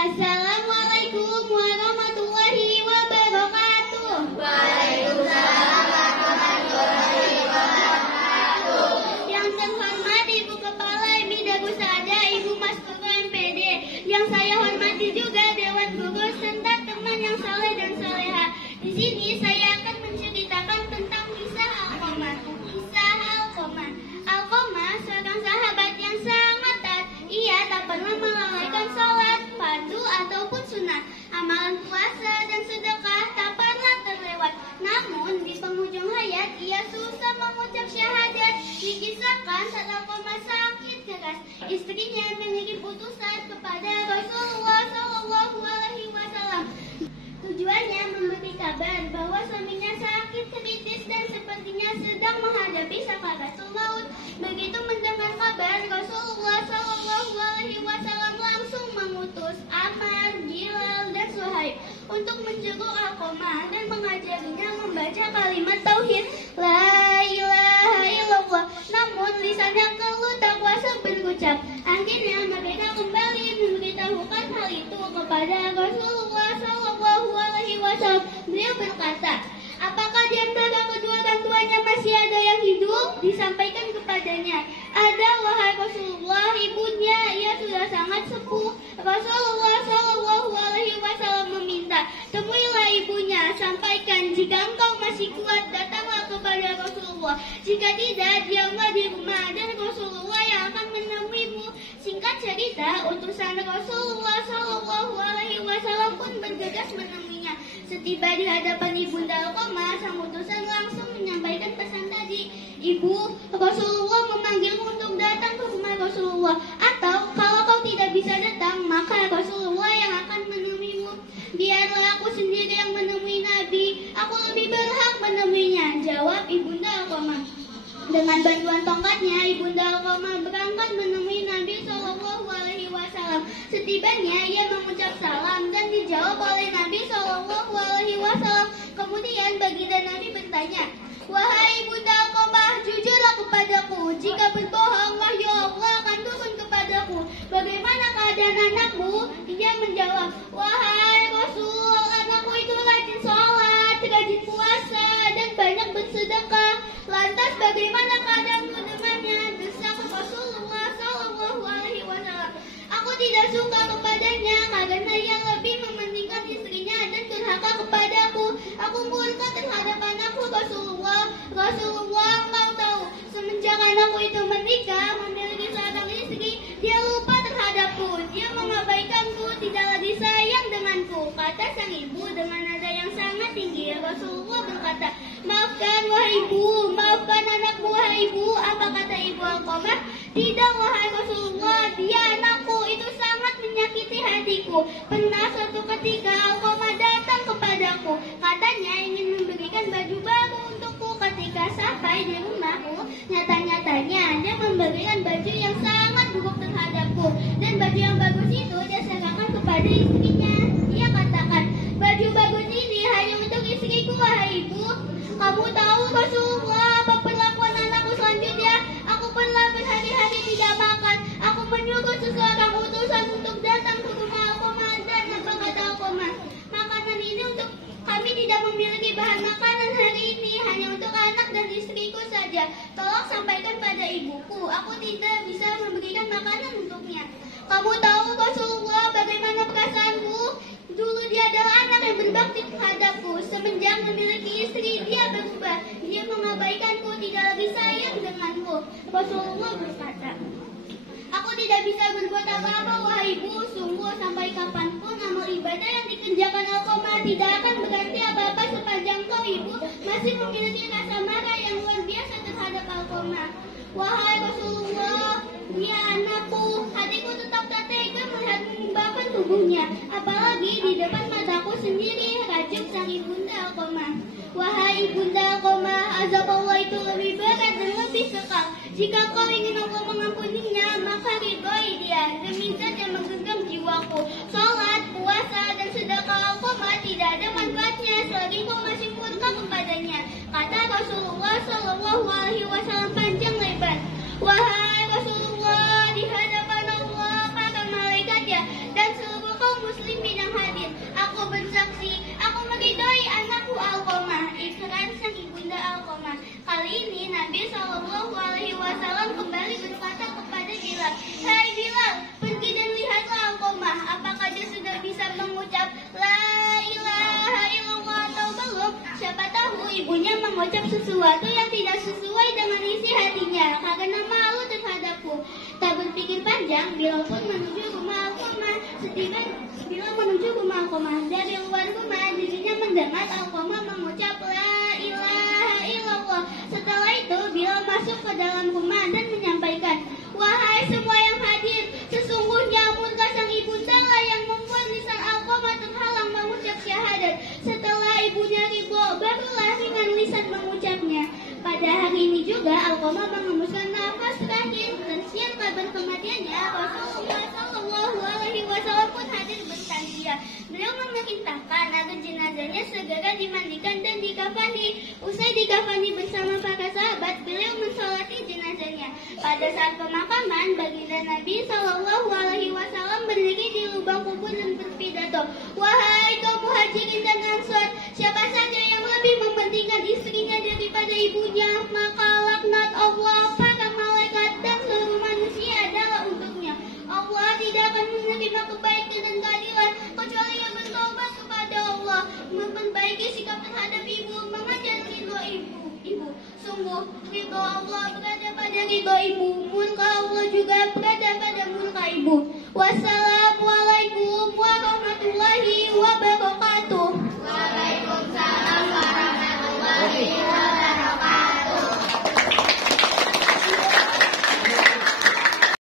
Assalamualaikum warahmatullahi wabarakatuh. Waalaikumsalam warahmatullahi wabarakatuh. Yang terhormat Ibu Kepala Bidagu Sada, Ibu Mas Guru MPD. Yang saya hormati juga Dewan Guru serta teman yang saleh dan saleha. Di sini saya akan menceritakan tentang kisah Alqamah. Kisah Alqamah. Alqamah seorang sahabat yang sangat taat. Ia tak pernah melalaikan sholat, fardu ataupun sunat. Amalan puasa dan sedekah tak pernah terlewat. Namun di penghujung hayat ia susah mengucap syahadat. Dikisahkan saat Alqamah sakit keras, istrinya mengirim utusan kepada Rasulullah SAW. Tujuannya memberi kabar bahwa suaminya sakit kritis dan sepertinya sedang menghadapi sakaratul maut. Begitu mendengar kabar, Rasulullah SAW langsung mengutus Ammar, Bilal, dan Suhaib untuk menjenguk Alqamah dan mengajarinya membaca kalimat tauhid La ilaha illallah. Namun lisannya keluh tak kuasa berucap. Akhirnya mereka kembali memberitahukan hal itu kepada Rasulullah SAW. Beliau berkata, apakah di antara kedua orang tuanya masih ada yang hidup? Disampaikan kepadanya, ada wahai Rasulullah, ibunya, ia sudah sangat sepuh. Rasulullah SAW meminta, temuilah ibunya, sampaikan jika engkau masih kuat, datanglah kepada Rasulullah. Jika tidak, diamlah di rumah dan Rasulullah yang akan menemuimu. Singkat cerita, utusan Rasulullah SAW pun bergegas menemuinya. Setiba di hadapan Ibunda Alqamah, sang utusan langsung menyampaikan pesan tadi. Ibu, Rasulullah memanggilmu untuk datang ke rumah Rasulullah. Atau kalau kau tidak bisa datang, maka Rasulullah yang akan menemuimu. Biarlah aku sendiri yang menemui Nabi. Aku lebih berhak menemuinya, jawab Ibunda Alqamah. Dengan bantuan tongkatnya, Ibunda Alqamah berangkat menemui Nabi SAW. Setibanya ia mengucap salam dan dijawab oleh Nabi SAW. Kemudian baginda Nabi bertanya, wahai Ibunda Alqamah, jujurlah kepadaku. Jika berbohong, wahyu Allah akan turun kepadaku. Bagaimana keadaan anakmu? Dia menjawab, wahai Rasul, anakku itu rajin sholat, rajin puasa, dan banyak bersedekah. Lantas bagaimana keadaanmu dengannya? Desak Rasulullah SAW. Aku tidak suka kepadanya karena ia lebih mementingkan istrinya dan durhaka kepadaku. Aku murka terhadap anakku Rasulullah. Rasulullah, engkau tahu, semenjak anakku itu menikah, memiliki seorang istri, dia lupa terhadapku. Dia mengabaikanku, tidak lagi sayang denganku, kata sang ibu dengan nada yang sangat tinggi. Rasulullah berkata, maafkan wahai ibu, maafkan anakmu wahai ibu. Apa kata Ibu Alqamah? Tidak wahai Rasulullah, dia anakku, itu sangat menyakiti hatiku. Pernah suatu ketika Alqamah datang kepadaku, katanya ingin memberikan baju baru untukku. Ketika sampai di rumahku, nyata-nyatanya dia memberikan baju yang sangat buruk terhadapku, dan baju yang bagus itu dia serahkan kepada istrinya. Ia katakan, baju bagus ini hanya untuk istriku wahai ibu. Kamu tahu Rasulullah apa perlakuan anakku selanjutnya? Aku pernah berhari-hari tidak makan. Aku menyuruh seseorang utusan untuk datang ke rumah Alqamah, dan apa kata Alqamah? Makanan ini untuk kami tidak memiliki bahan makanan hari ini, hanya untuk anak dan istriku saja. Tolong sampaikan pada ibuku, aku tidak bisa memberikan makanan untuknya. Kamu tahu Rasulullah bagaimana perasaanku? Dulu dia adalah anak yang berbakti terhadapku. Semenjak memiliki istri, dia berubah. Dia mengabaikanku, tidak lagi sayang denganku. Rasulullah berkata, aku tidak bisa berbuat apa-apa wahai ibu. Sungguh sampai kapanpun amal ibadah yang dikerjakan Alqamah tidak akan berarti apa-apa sepanjang kau ibu masih memiliki rasa marah yang luar biasa terhadap Alqamah. Wahai Rasulullah, dia anakku. Hatiku tetap tak tega melihat mengubahkan tubuhnya, apalagi di depan mataku sendiri, rajuk sang ibunda Alqamah. Wahai ibunda Alqamah, azab Allah itu lebih berat dan lebih kekal. Jika kau ingin Allah mengampuninya, maka ridhoi dia. Demi zat yang menggenggam jiwaku, salat, puasa, dan sedekah Alqamah tidak ada manfaatnya selagi kau masih murka kepadanya, kata Rasulullah SAW panjang lebar. Wahai Rasulullah, di hadapan Allah, para malaikatnya, dan seluruh kaum muslimin Nabi Shallallahu Alaihi Wasallam kembali berkata kepada Bilal, "Hai Bilal, pergi dan lihatlah Alqamah. Apakah dia sudah bisa mengucap La ilaha illallah atau belum? Siapa tahu ibunya mengucap sesuatu yang tidak sesuai dengan isi hatinya karena malu terhadapku." Tak berpikir panjang, Bilal pun menuju rumah Alqamah. Setiba Bilal menuju rumah Alqamah. Dari luar rumah, dirinya mendengar Alqamah mengucap La ilaha illallah. Setelah itu, Bilal masuk ke dalam rumah dan menyampaikan, "Wahai semua yang hadir, sesungguhnya murka sang ibunda lah yang membuat lisan Alqamah terhalang mengucap syahadat. Setelah ibunya ridho, barulah ringan lisan mengucapnya." Pada hari ini juga Alqamah mengembuskan nafas terakhir dan siang kabar kematiannya, Rasulullah Shallallahu Alaihi Wasallam pun hadir bertazkiah. Beliau memerintahkan agar jenazahnya segera dimandikan dan dikafani. Usai dikafani bersama para sahabat, beliau mensolati jenazahnya. Pada saat pemakaman, baginda Nabi Shallallahu Alaihi Wasallam berdiri di lubang kubur dan berpidato, "Wahai kaum muhajirin dan ansor, siapa saja yang lebih mementingkan istrinya daripada ibunya, maka laknat Allah, para malaikat dan seluruh manusia adalah untuknya. Allah tidak akan menerima kebaikan dan keadilan kecuali yang bertobat kepada Allah, memperbaiki sikap terhadap ibu, mengajar ridho ibu. Sungguh, ridho Allah berada pada ridho ibu, murka Allah juga berada pada murka ibu." Wassalam.